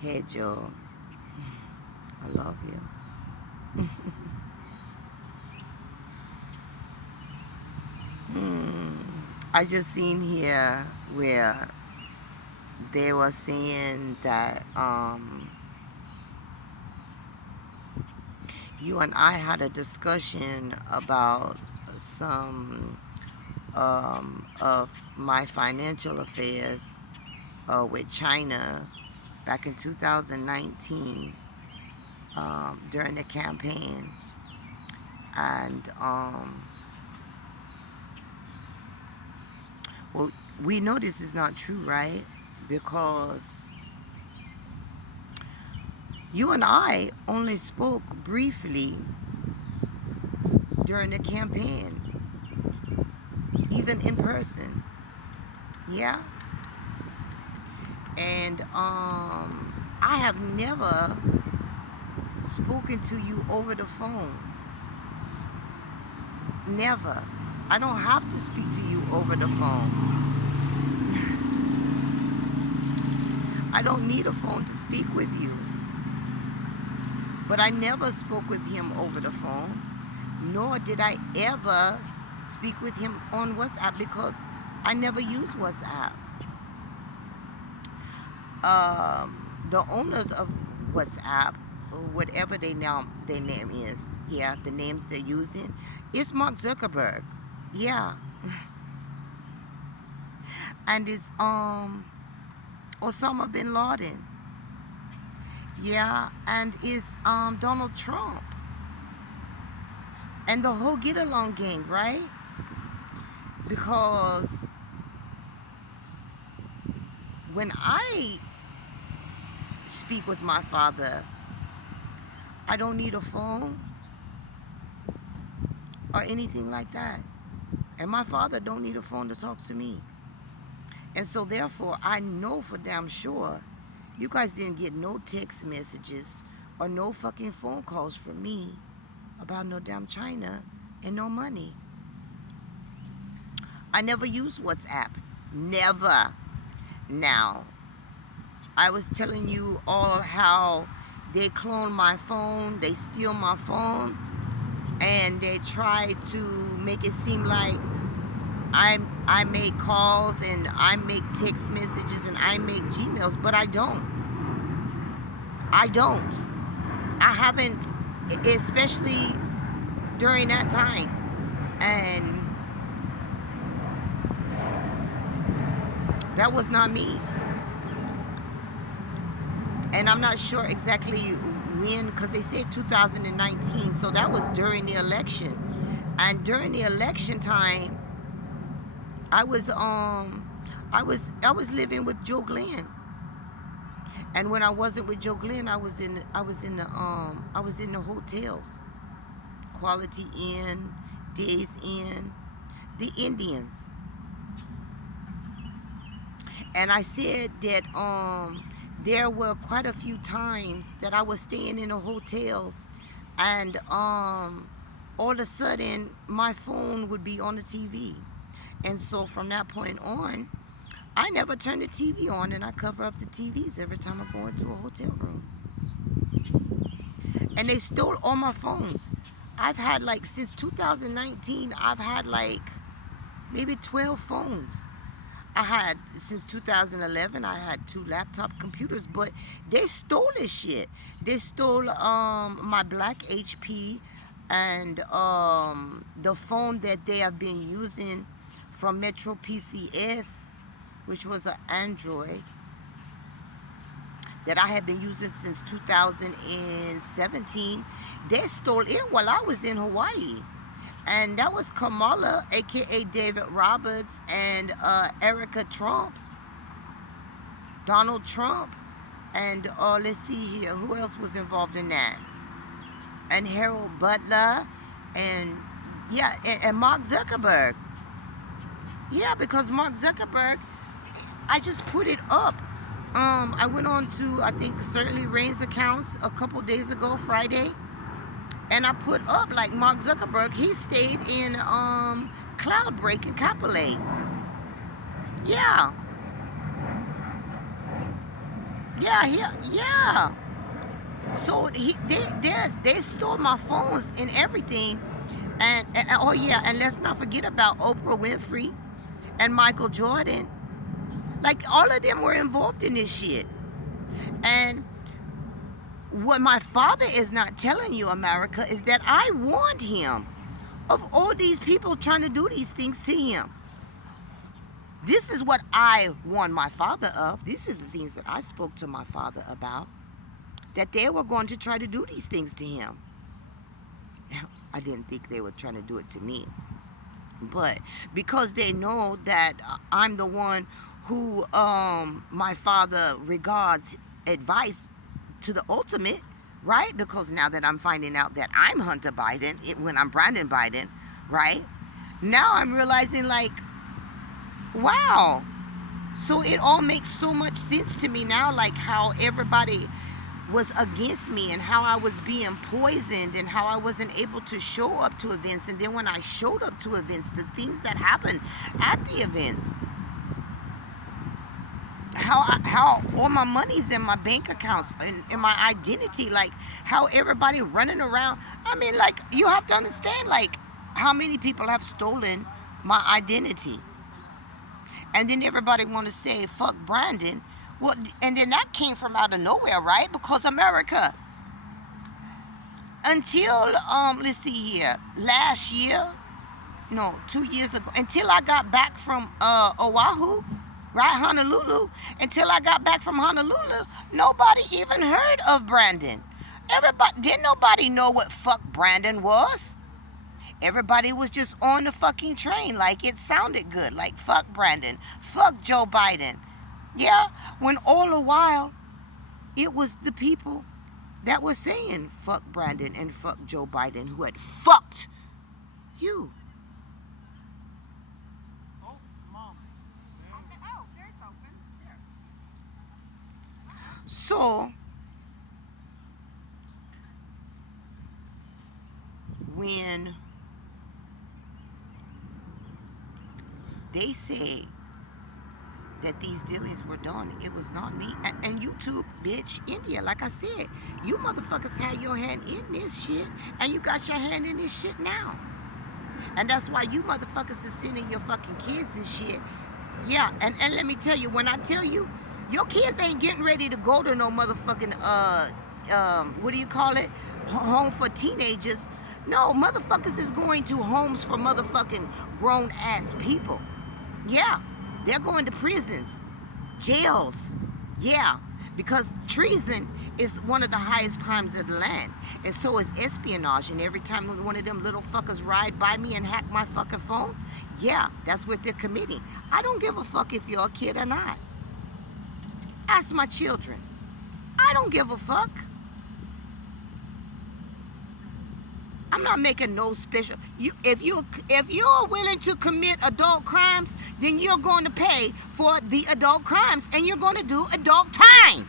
Hey, Joe. I love you. Hmm. I just seen here where they were saying that you and I had a discussion about some of my financial affairs with China back in 2019 during the campaign. And, well, we know this is not true, right? Because you and I only spoke briefly during the campaign, even in person. Yeah? And I have never spoken to you over the phone. Never. I don't have to speak to you over the phone. I don't need a phone to speak with you. But I never spoke with him over the phone, nor did I ever speak with him on WhatsApp because I never use WhatsApp. The owners of WhatsApp, whatever their name is, yeah, the names they're using, it's Mark Zuckerberg, yeah, and it's Osama bin Laden, yeah, and it's Donald Trump, and the whole Get Along gang, right? Because when I speak with my father, I don't need a phone or anything like that. And my father don't need a phone to talk to me. And so therefore, I know for damn sure you guys didn't get no text messages or no fucking phone calls from me about no damn China and no money. I never used WhatsApp. Never. Now, I was telling you all how they clone my phone, they steal my phone, and they try to make it seem like I make calls and I make text messages and I make Gmails, but I don't. I don't. I haven't, especially during that time. And that was not me. And I'm not sure exactly when, because they said 2019, so that was during the election. And during the election time, I was living with Joe Glenn. And when I wasn't with Joe Glenn, I was in the hotels, Quality Inn, Days Inn, the Indians. And I said that there were quite a few times that I was staying in the hotels, and all of a sudden my phone would be on the TV. And so from that point on, I never turn the TV on, and I cover up the TVs every time I go into a hotel room. And they stole all my phones. I've had like, since 2019, I've had like maybe 12 phones. I had, since 2011, I had 2 laptop computers, but they stole this shit. They stole my black HP and the phone that they have been using from Metro PCS, which was an Android that I had been using since 2017. They stole it while I was in Hawaii. And that was Kamala, aka David Roberts, and Erica Trump, Donald Trump, and let's see here, who else was involved in that? And Harold Butler, and yeah, and Mark Zuckerberg. Yeah, because Mark Zuckerberg, I just put it up. I went on to, I think, Certainly Rain's accounts a couple days ago, Friday, and I put up like Mark Zuckerberg. He stayed in Cloudbreak in Capillate. Yeah, Yeah, yeah. So they stole my phones and everything, and oh yeah, and let's not forget about Oprah Winfrey and Michael Jordan. Like all of them were involved in this shit. And what my father is not telling you, America, is that I warned him of all these people trying to do these things to him. This is what I warned my father of. These are the things that I spoke to my father about. That they were going to try to do these things to him. I didn't think they were trying to do it to me. But because they know that I'm the one who my father regards advice to the ultimate, right? Because now that I'm finding out that I'm Hunter Biden, when I'm Brandon Biden, right? Now I'm realizing, like, wow. So it all makes so much sense to me now, like how everybody was against me and how I was being poisoned and how I wasn't able to show up to events. And then when I showed up to events, the things that happened at the events, how all my money's in my bank accounts and in my identity, like how everybody running around. I mean, like, you have to understand, like, how many people have stolen my identity. And then everybody want to say, fuck Brandon. Well, and then that came from out of nowhere, right? Because America, until, let's see here, last year, no, 2 years ago, until I got back from Oahu, right, Honolulu, until I got back from Honolulu, nobody even heard of Brandon. Didn't nobody know what fuck Brandon was. Everybody was just on the fucking train, like it sounded good, like fuck Brandon, fuck Joe Biden. Yeah, when all the while, it was the people that were saying fuck Brandon and fuck Joe Biden who had fucked you. Oh, Mom. Oh, there it's open. There. So, when they say that these dealings were done, it was not me. And YouTube, bitch, India, like I said, you motherfuckers had your hand in this shit, and you got your hand in this shit now. And that's why you motherfuckers are sending your fucking kids and shit. Yeah, and let me tell you, when I tell you, your kids ain't getting ready to go to no motherfucking, what do you call it? Home for teenagers. No, motherfuckers is going to homes for motherfucking grown-ass people. Yeah, they're going to prisons, jails. Yeah, because treason is one of the highest crimes of the land. And so is espionage. And every time one of them little fuckers ride by me and hack my fucking phone, yeah, that's what they're committing. I don't give a fuck if you're a kid or not. Ask my children. I don't give a fuck. I'm not making no special. If you're willing to commit adult crimes, then you're going to pay for the adult crimes, and you're going to do adult time.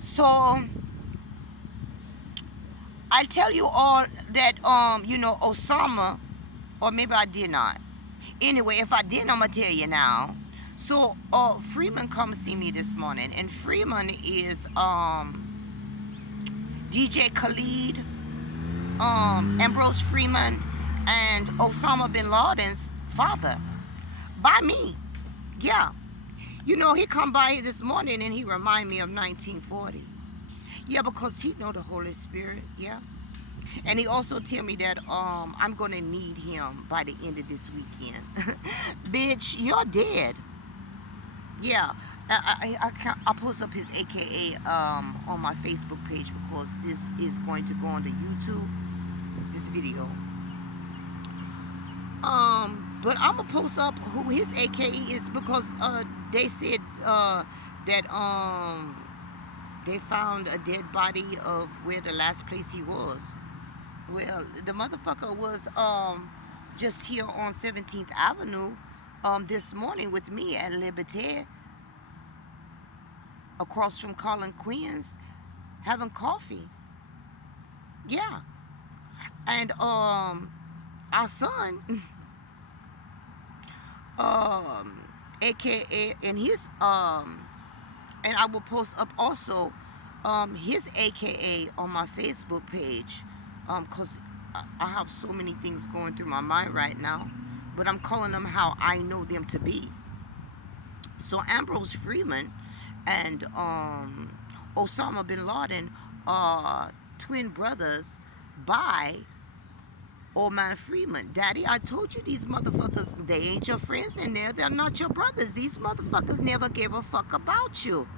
So I tell you all that Osama, or maybe I did not. Anyway, if I didn't, I'm gonna tell you now. So Freeman come see me this morning, and Freeman is DJ Khalid, Ambrose Freeman, and Osama bin Laden's father. By me. Yeah. He come by here this morning and he remind me of 1940. Yeah, because he know the Holy Spirit. Yeah. And he also tell me that I'm gonna need him by the end of this weekend. Bitch, you're dead. Yeah, I'll post up his AKA on my Facebook page, because this is going to go on the YouTube, this video. But I'm gonna post up who his AKA is, because they said that they found a dead body of where the last place he was. Well, the motherfucker was just here on 17th Avenue this morning with me at Liberté, across from Colin Quinn's, having coffee. Yeah. And our son um, AKA, and his and I will post up also his AKA on my Facebook page, cause I have so many things going through my mind right now, but I'm calling them how I know them to be. So Ambrose Freeman and Osama bin Laden are twin brothers by old man Freeman. Daddy, I told you these motherfuckers, they ain't your friends and they're not your brothers. These motherfuckers never gave a fuck about you.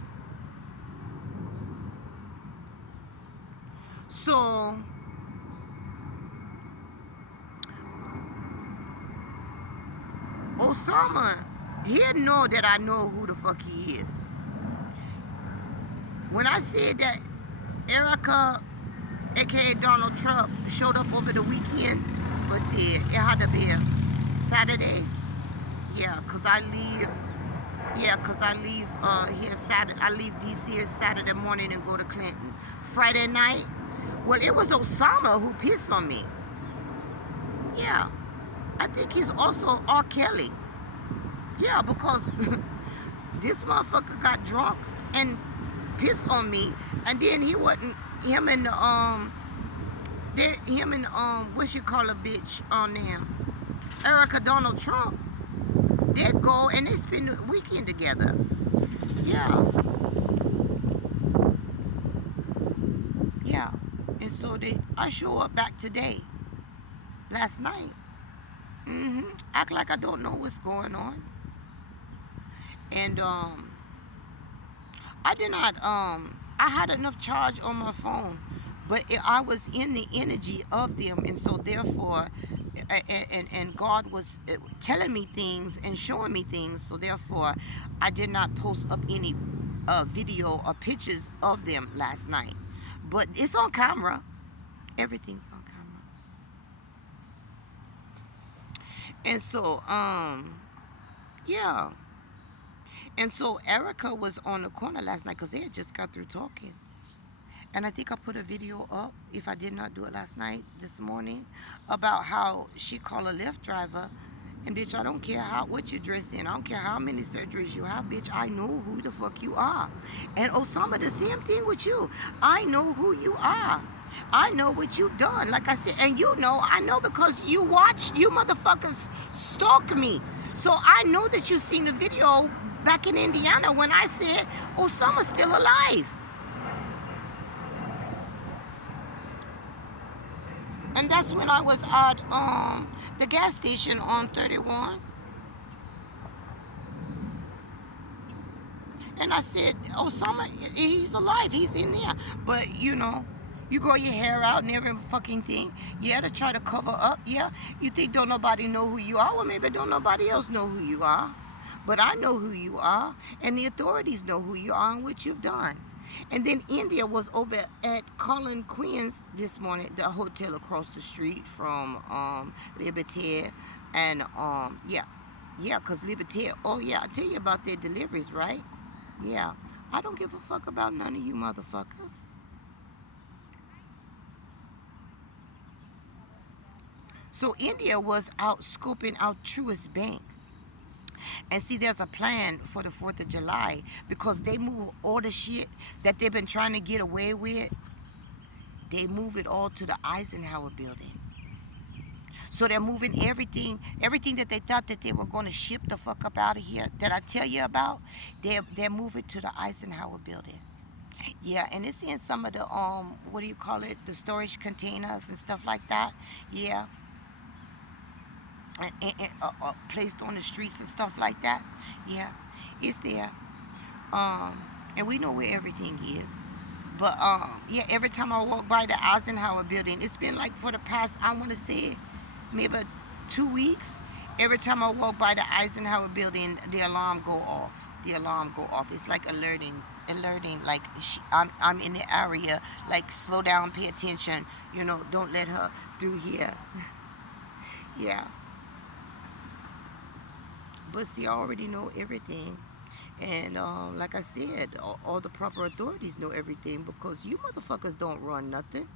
So Osama, he'll know that I know who the fuck he is. When I said that Erica, aka Donald Trump, showed up over the weekend, but see, it had to be Saturday. Yeah, cause I leave. Yeah, cause I leave here Saturday. I leave DC here Saturday morning and go to Clinton. Friday night. Well, it was Osama who pissed on me. Yeah, I think he's also R. Kelly. Yeah, because this motherfucker got drunk and pissed on me, and then he wasn't him and what you call a bitch on them, Erica Donald Trump. They go and they spend the weekend together. Yeah, yeah, and so I show up back today, last night. Act like I don't know what's going on, and I did not. I had enough charge on my phone, but I was in the energy of them, and so therefore, and God was telling me things and showing me things. So therefore, I did not post up any video or pictures of them last night. But it's on camera. Everything's on camera. And so, yeah. And so Erica was on the corner last night because they had just got through talking. And I think I put a video up, if I did not do it last night, this morning, about how she called a Lyft driver. And bitch, I don't care what you dress in. I don't care how many surgeries you have, bitch. I know who the fuck you are. And Osama, the same thing with you. I know who you are. I know what you've done. Like I said, and you know, I know because you motherfuckers stalk me. So I know that you seen the video back in Indiana when I said Osama's still alive. And that's when I was at the gas station on 31. And I said, Osama, he's alive. He's in there. But, you know, you grow your hair out and every fucking thing. Yeah, to try to cover up. Yeah, you think don't nobody know who you are? Well, maybe don't nobody else know who you are. But I know who you are. And the authorities know who you are and what you've done. And then India was over at Colin Quinn's this morning, the hotel across the street from Liberté. And, yeah, because Liberté, oh, yeah, I tell you about their deliveries, right? Yeah, I don't give a fuck about none of you motherfuckers. So India was out scoping out Truist Bank. And see, there's a plan for the 4th of July because they move all the shit that they've been trying to get away with. They move it all to the Eisenhower building. So they're moving everything that they thought that they were going to ship the fuck up out of here that I tell you about, they're moving to the Eisenhower building. Yeah, and it's in some of the what do you call it, the storage containers and stuff like that. Yeah, and placed on the streets and stuff like that. Yeah, it's there. And we know where everything is. But yeah, every time I walk by the Eisenhower building, it's been like for the past, I want to say, maybe 2 weeks. Every time I walk by the Eisenhower building, the alarm go off. The alarm go off. It's like alerting, like I'm in the area. Like slow down, pay attention. You know, don't let her through here. Yeah. But see, I already know everything. And like I said, all the proper authorities know everything because you motherfuckers don't run nothing.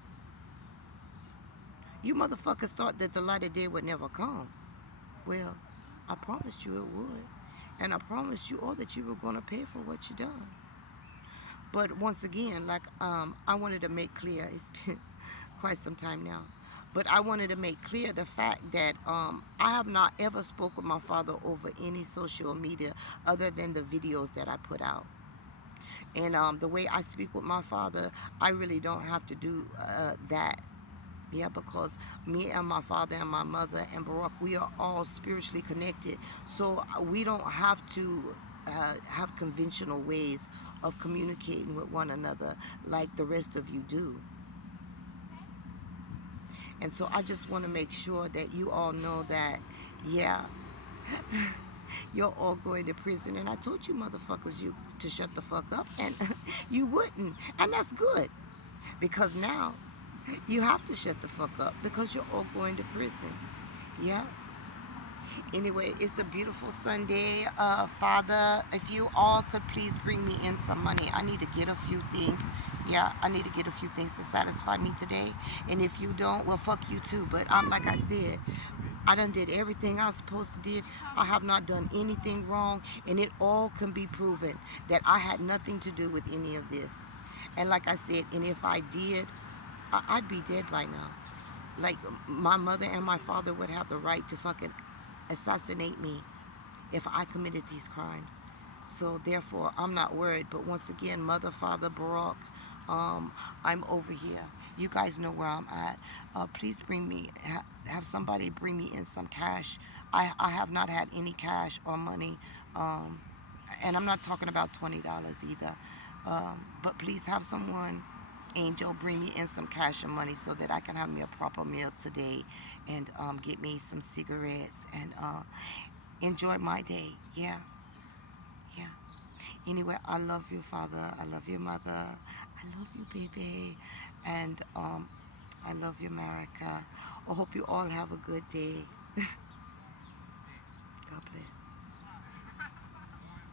You motherfuckers thought that the light of day would never come. Well, I promised you it would. And I promised you all that you were going to pay for what you done. But once again, like I wanted to make clear, it's been quite some time now, but I wanted to make clear the fact that I have not ever spoke with my father over any social media other than the videos that I put out. And the way I speak with my father, I really don't have to do that. Yeah, because me and my father and my mother and Barack, we are all spiritually connected. So we don't have to have conventional ways of communicating with one another like the rest of you do. And so I just want to make sure that you all know that, yeah, you're all going to prison. And I told you motherfuckers you to shut the fuck up, and you wouldn't. And that's good, because now you have to shut the fuck up because you're all going to prison. Yeah. Anyway, it's a beautiful Sunday. Father, if you all could please bring me in some money. I need to get a few things. Yeah, I need to get a few things to satisfy me today. And if you don't, well, fuck you too. But like I said, I done did everything I was supposed to did. I have not done anything wrong, and it all can be proven that I had nothing to do with any of this. And like I said, and if I did, I'd be dead by now. Like, my mother and my father would have the right to fucking assassinate me if I committed these crimes. So therefore, I'm not worried. But once again, mother, father, Barack, I'm over here. You guys know where I'm at. Please bring me, have somebody bring me in some cash. I have not had any cash or money. And I'm not talking about $20 either. But please have someone, Angel, bring me in some cash and money so that I can have me a proper meal today, and get me some cigarettes, and enjoy my day. Yeah, yeah. Anyway, I love you, Father. I love you, Mother. I love you, baby. And I love you, America. I hope you all have a good day.